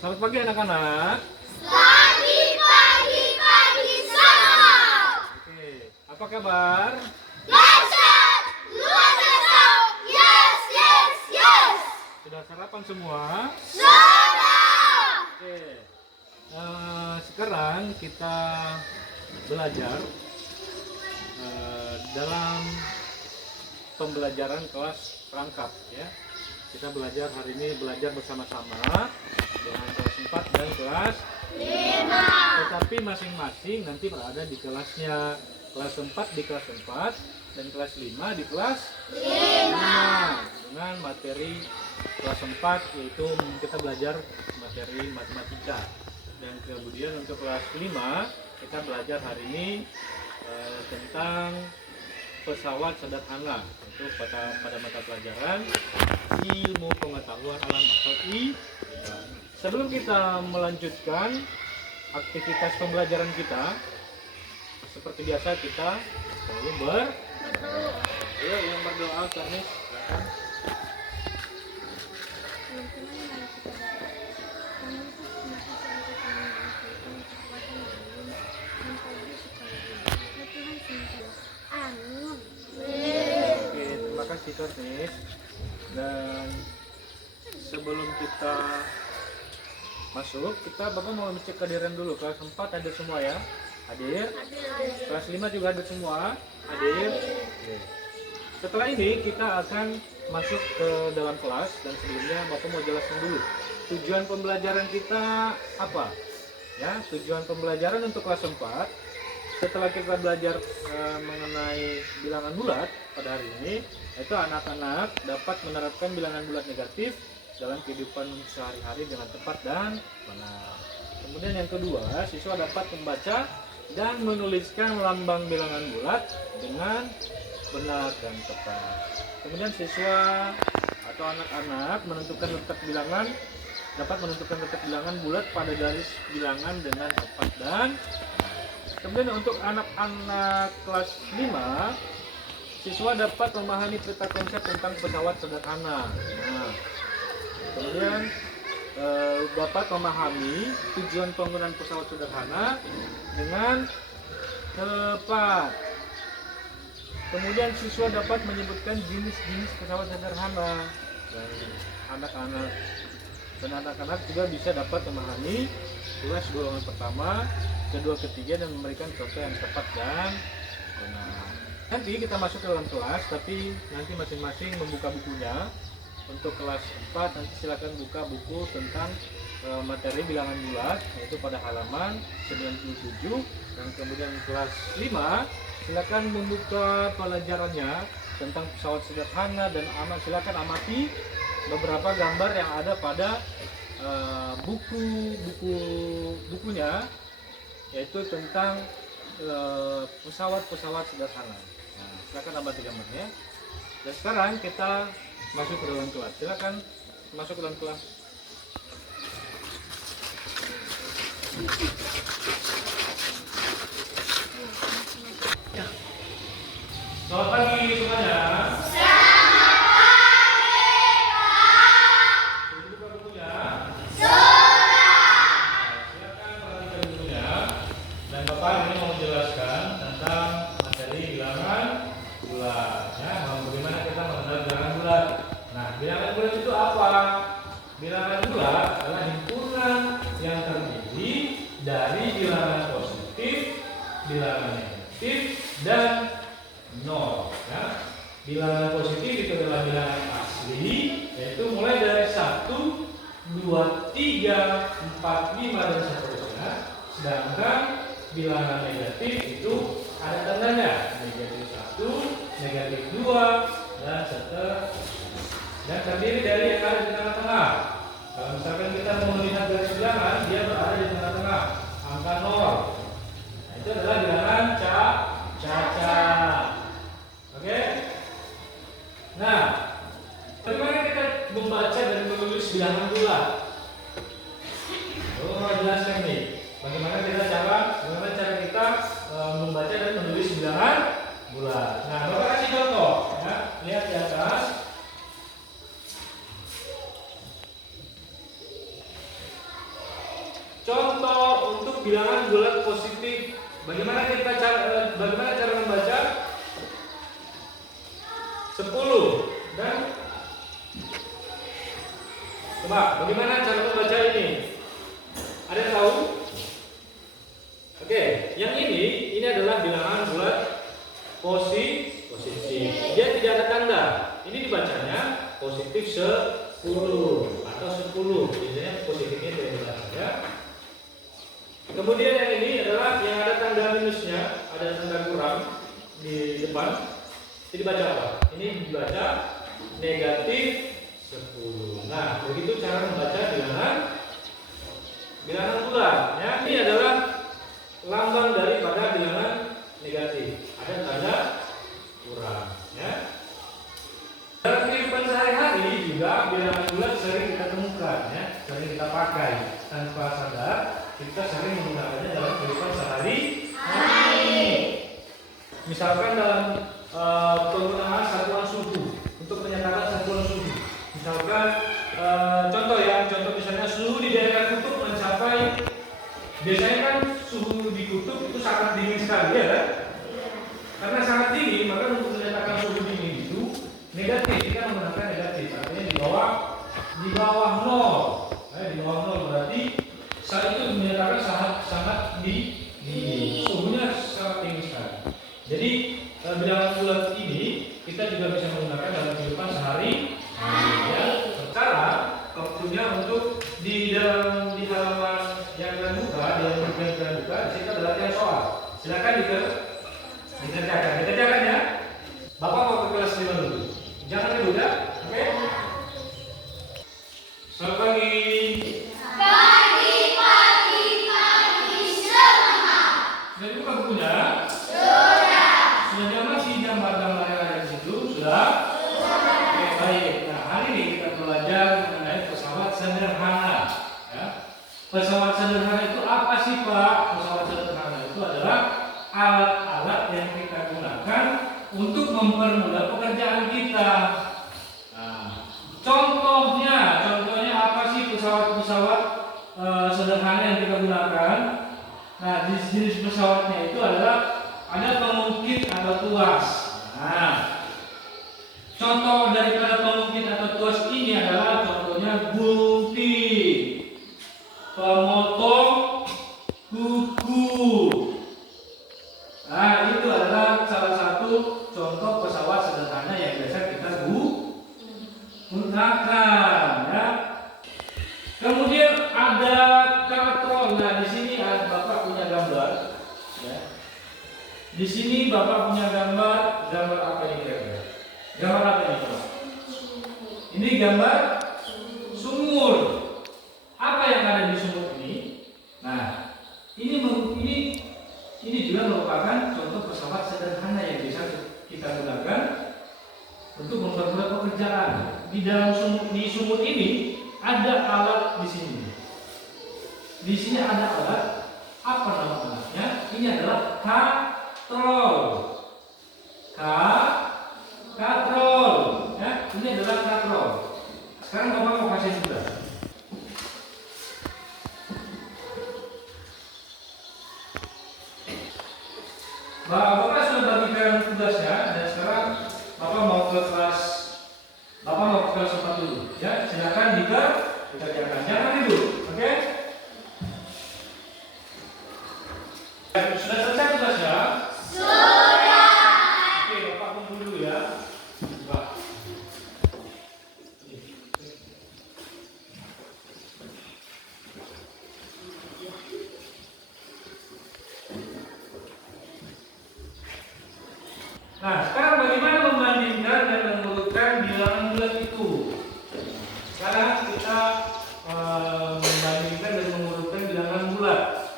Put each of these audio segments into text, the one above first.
Selamat pagi anak-anak. Pagi, pagi, pagi, salam. Oke, apa kabar? Dahsyat, luar biasa. Yes, yes, yes. Sudah sarapan semua? Sudah. Oke. Sekarang kita belajar dalam pembelajaran kelas perangkat ya. Kita belajar hari ini bersama-sama dengan kelas 4 dan kelas 5. Tetapi masing-masing nanti berada di kelasnya. Kelas 4 di kelas 4 dan kelas 5 di kelas 5. Dengan materi kelas 4 yaitu kita belajar materi matematika. Dan kemudian untuk kelas 5 kita belajar hari ini tentang pesawat sederhana, itu pada mata pelajaran ilmu pengetahuan alam atau IPA. Sebelum kita melanjutkan aktivitas pembelajaran kita, seperti biasa kita selalu berdoa. Yang berdoa Kanis, silakan. Oke, terima kasih Kanis. Dan sebelum kita masuk, Bapak mau cek kehadiran dulu. Kelas 4 ada semua ya? Hadir? Kelas 5 juga ada semua? Hadir? Oke. Setelah ini kita akan masuk ke dalam kelas. Dan sebelumnya Bapak mau jelaskan dulu tujuan pembelajaran kita apa? Ya, tujuan pembelajaran untuk kelas 4, setelah kita belajar mengenai bilangan bulat pada hari ini, itu anak-anak dapat menerapkan bilangan bulat negatif dalam kehidupan sehari-hari dengan tepat dan benar. Kemudian yang kedua, siswa dapat membaca dan menuliskan lambang bilangan bulat dengan benar dan tepat. Kemudian siswa atau anak-anak dapat menentukan letak bilangan bulat pada garis bilangan dengan tepat dan kemudian untuk anak-anak kelas 5, siswa dapat memahami peta konsep tentang pesawat sederhana. Nah, kemudian dapat memahami tujuan penggunaan pesawat sederhana dengan tepat. Kemudian siswa dapat menyebutkan jenis-jenis pesawat sederhana. Dan anak-anak juga bisa dapat memahami tugas golongan pertama, kedua, ketiga, dan memberikan contoh yang tepat dan benar. Nanti kita masuk ke dalam kelas, tapi nanti masing-masing membuka bukunya. Untuk kelas 4 nanti silakan buka buku tentang materi bilangan bulat, yaitu pada halaman 97. Dan kemudian kelas 5 silakan membuka pelajarannya tentang pesawat sederhana dan silakan amati beberapa gambar yang ada pada bukunya, yaitu tentang pesawat-pesawat sederhana. Nah, silakan amati gambarnya. Dan sekarang kita masuk ke dalam kelas. Silakan masuk ke dalam kelas. Selamat pagi semuanya. Bilangan bulat itu apa? Bilangan bulat adalah himpunan yang terdiri dari bilangan positif, bilangan negatif, dan nol. Ya. Bilangan positif itu adalah bilangan asli, yaitu mulai dari 1, 2, 3, 4, 5, dan seterusnya. Sedangkan bilangan negatif itu ada tandanya, negatif 1, negatif 2, dan seterusnya. Dan terdiri dari yang ada di tengah-tengah. Kalau misalkan kita mau melihat garis bilangan, dia berada di tengah-tengah, angka 0. Nah, itu adalah bilangan cacat. Oke? Nah, bagaimana kita membaca dan menulis bilangan bulat? Mau jelaskan nih, bagaimana cara kita membaca dan menulis bilangan bulat. Nah, Bapak kasih contoh, ya. Lihat di atas. contoh untuk bilangan bulat positif. Bagaimana cara membaca 10 dan coba bagaimana cara membaca ini? Ada yang tahu? Oke, yang ini adalah bilangan bulat positif. Dia tidak ada tanda. Ini dibacanya positif 10 atau 10. Biasanya positifnya tidak ada tanda. Kemudian yang ini adalah yang ada tanda minusnya, ada tanda kurang di depan. Ini dibaca apa? Ini dibaca negatif 10. Nah, begitu cara membaca bilangan bulat. Ya, ini adalah lambang daripada bilangan negatif. Ada tanda kurang. Ya. Dalam kehidupan sehari-hari juga bilangan bulat sering kita temukan, ya, sering kita pakai tanpa sadar. Kita sering menggunakannya dalam kehidupan sehari-hari. Misalkan dalam penggunaan satuan suhu untuk menyatakan satuan suhu. Misalkan contoh misalnya suhu di daerah kutub mencapai, biasanya kan suhu di kutub itu sangat dingin sekali, ya kan? Karena sangat dingin, maka untuk menyatakan suhu dingin itu negatif, kita menggunakan negatif, artinya di bawah 0. Di bawah 0 berarti saat itu menyatakan sangat dingin, suhunya sangat tinggi sekali. Jadi bilangan bulat ini kita juga bisa menggunakan dalam kehidupan sehari-hari. Ya. Sekarang waktunya untuk di halaman yang terbuka, di sini ada latihan soal. Silakan dikerjakan ya. Bapak mau ke kelas 5 dulu. Jangan dulu ya. Oke? Selamat pagi. Sudah dibuka bukunya? Sudah diamati gambar-gambar yang ada di situ? Sudah? Oke, baik. Nah, hari ini kita belajar mengenai pesawat sederhana. Ya. Pesawat sederhana itu apa sih, Pak? Pesawat sederhana itu adalah alat-alat yang kita gunakan untuk mempermudah pekerjaan kita. Nah, contohnya apa sih pesawat sederhana yang kita gunakan? Nah, jenis pesawatnya itu adalah ada pengungkit atau tuas. Nah, contoh daripada pengungkit atau tuas ini adalah contohnya gunting, pemotong kuku. Nah, itu adalah salah satu contoh pesawat sederhana yang biasa kita gunakan, ya. Kemudian ada katron. Nah, di sini Bapak punya gambar, ya. Di sini Bapak punya gambar apa ini kira-kira? Gambar apa ini, Pak? Ini gambar sumur. Apa yang ada di sumur ini? Nah, ini juga merupakan contoh pesawat sederhana yang bisa kita gunakan untuk mempermudah pekerjaan. Di sumur ini ada alat di sini. Di sini ada alat, apa nama alatnya? Ini adalah katrol. Katrol. Ya, ini adalah katrol. Sekarang Bapak mau kasih tugas. Bapak sudah bagikan tugasnya dan sekarang Bapak mau ke kelas 4 dulu. Ya, silakan dikerjakan. Jangan tidur, oke? Sudah selesai tugasnya? Sudah. Oke, Bapak tunggu dulu ya. Coba. Nah, sekarang bagaimana membandingkan dan mengurutkan bilangan bulat itu? Sekarang kita membandingkan dan mengurutkan bilangan bulat.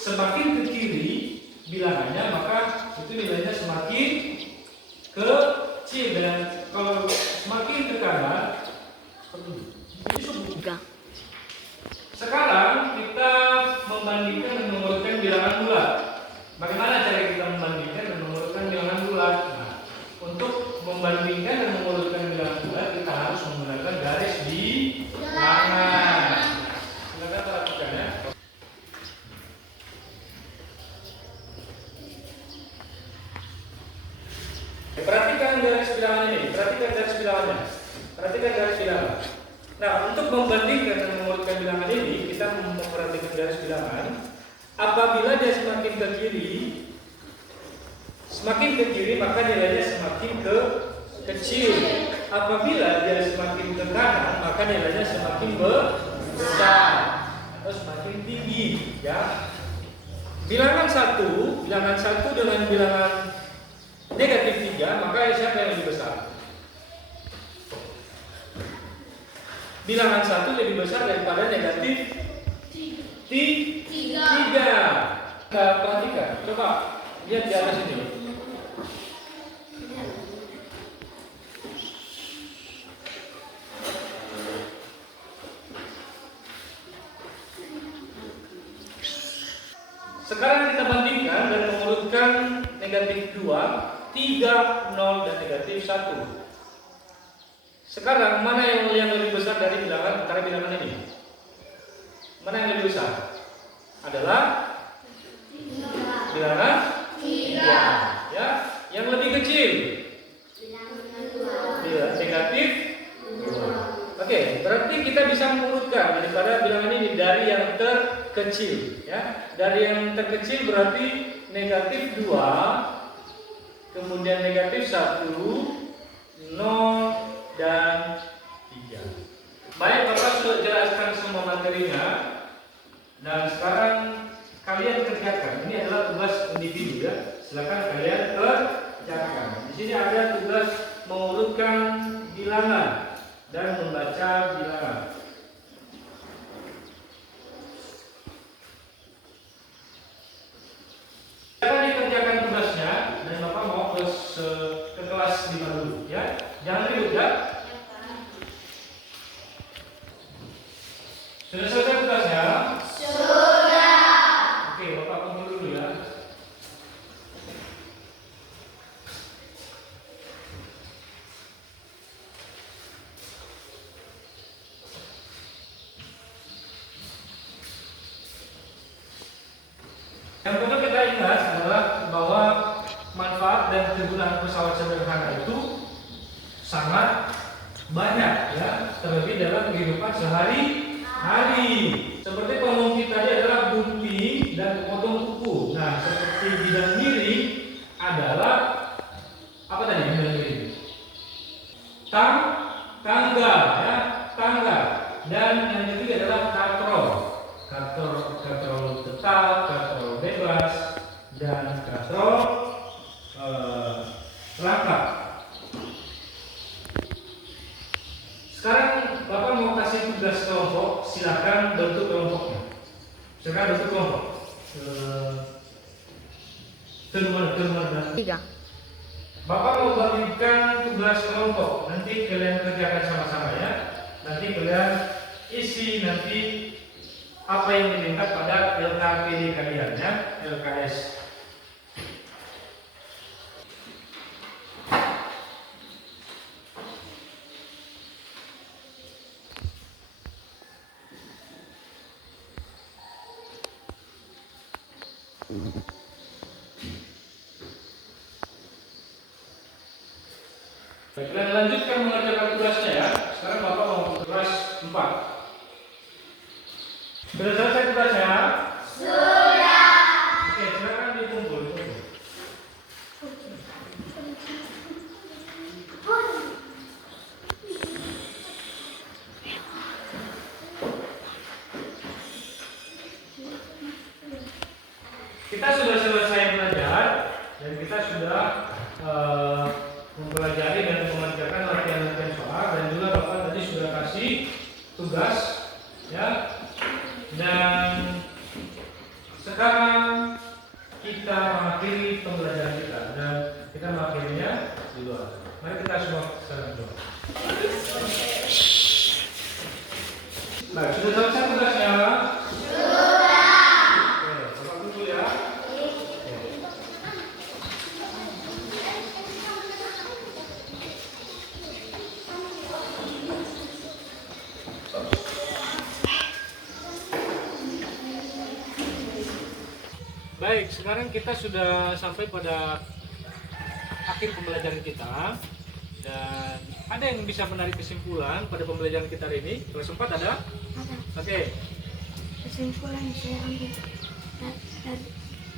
Semakin ke kiri bilangannya, maka itu nilainya semakin kecil, dan kalau semakin ke kanan seperti ini. Sekarang kita membandingkan dan mengurutkan bilangan bulat. Bagaimana cara kita membandingkan dan mengurutkan bilangan bulat? Nah, untuk membandingkan dan mengurutkan bilangan bulat kita harus menggunakan garis menyebutkan bilangan ini, kita memperhatikan garis bilangan. Apabila dia semakin ke kiri maka nilainya semakin kecil. Apabila dia semakin ke kanan maka nilainya semakin besar atau semakin tinggi, ya. Bilangan satu dengan bilangan negatif 3, maka siapa yang lebih besar? Bilangan 1 lebih besar daripada negatif 3. Kita perhatikan, coba lihat di atas ini. Sekarang kita bandingkan dan mengurutkan negatif 2, 3, 0, dan negatif 1. Sekarang mana yang lebih besar dari bilangan antara bilangan ini? Mana yang lebih besar? Adalah bilangan 3. Ya, yang lebih kecil negatif 2. Oke, berarti kita bisa mengurutkan daripada bilangan ini dari yang terkecil, ya. Dari yang terkecil berarti negatif 2, kemudian negatif 1, 0, dan 3. Baik, Bapak sudah jelaskan semua materinya. Dan sekarang kalian kerjakan. Ini adalah tugas individu, ya. Silakan kalian kerjakan. Di sini ada tugas mengurutkan bilangan dan membaca bilangan. Silakan dikerjakan tugasnya dan Bapak mau ke kelas 5 dulu, ya. Jangan ribut, ya. Sudah selesai tugasnya? Sudah. Oke, Bapak kumpul dulu, ya. Yang perlu kita ingat adalah bahwa manfaat dan kegunaan pesawat sederhana itu sangat banyak, ya, terlebih dalam kehidupan sehari-hari. Seperti pengungkit tadi adalah gunting dan potong kuku. Nah, seperti bidang miring adalah apa tadi bidang miring? Tangga, ya, tangga. Dan yang ketiga adalah katrol. Katrol tetap, katrol bebas, dan katrol rangkap. Sekarang Bapak mau kasih tugas kelompok, silakan bentuk kelompoknya. Silakan bentuk kelompok. Nomor 3. Bapak mau bagikan tugas kelompok. Nanti kalian kerjakan sama-sama, ya. Nanti kalian isi apa yang diminta pada LKPD kalian, ya, LKS. Baik, kita lanjutkan mengerjakan tugasnya, ya. Sekarang Bapak mau ke kelas 4. Sudah selesai tugasnya? Sudah. Oke, silakan dikumpul. Kita sudah selesai belajar dan kita sudah mempelajari dan mengerjakan latihan-latihan soal, dan juga Bapak tadi sudah kasih tugas, ya. Dan sekarang kita mengakhiri pembelajaran kita, dan kita mengakhirinya di luar. Mari kita semua sekarang doa. Baik, sudah selesai tugasnya? Baik, sekarang kita sudah sampai pada akhir pembelajaran kita, Dan ada yang bisa menarik kesimpulan pada pembelajaran kita hari ini? Kalau sempat ada? Ada Oke. kesimpulan yang saya ambil dari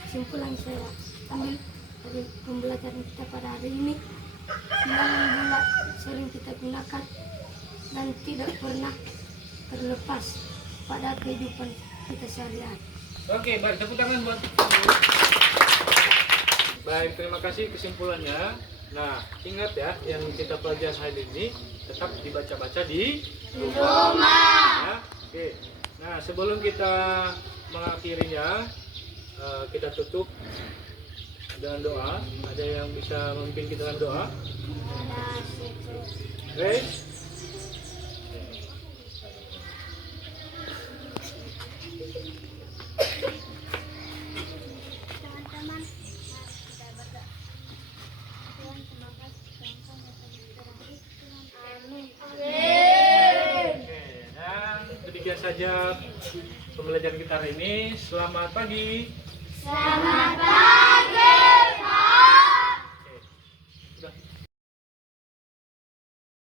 kesimpulan saya ambil dari pembelajaran kita pada hari ini, bilangan bulat sering kita gunakan dan tidak pernah terlepas pada kehidupan kita sehari-hari. Oke, baik, tepuk tangan buat. Baik, terima kasih kesimpulannya. Nah, ingat ya, yang kita pelajari hari ini tetap dibaca-baca di rumah. Ya, oke. Nah, sebelum kita mengakhirinya, kita tutup dengan doa. Ada yang bisa memimpin kita dengan doa? Grace? Teman-teman, kita berdoa. Tuhan, terima kasih Tuhan terakhir. Amin. Oke, dan demikian saja pembelajaran kita hari ini. Selamat pagi. Selamat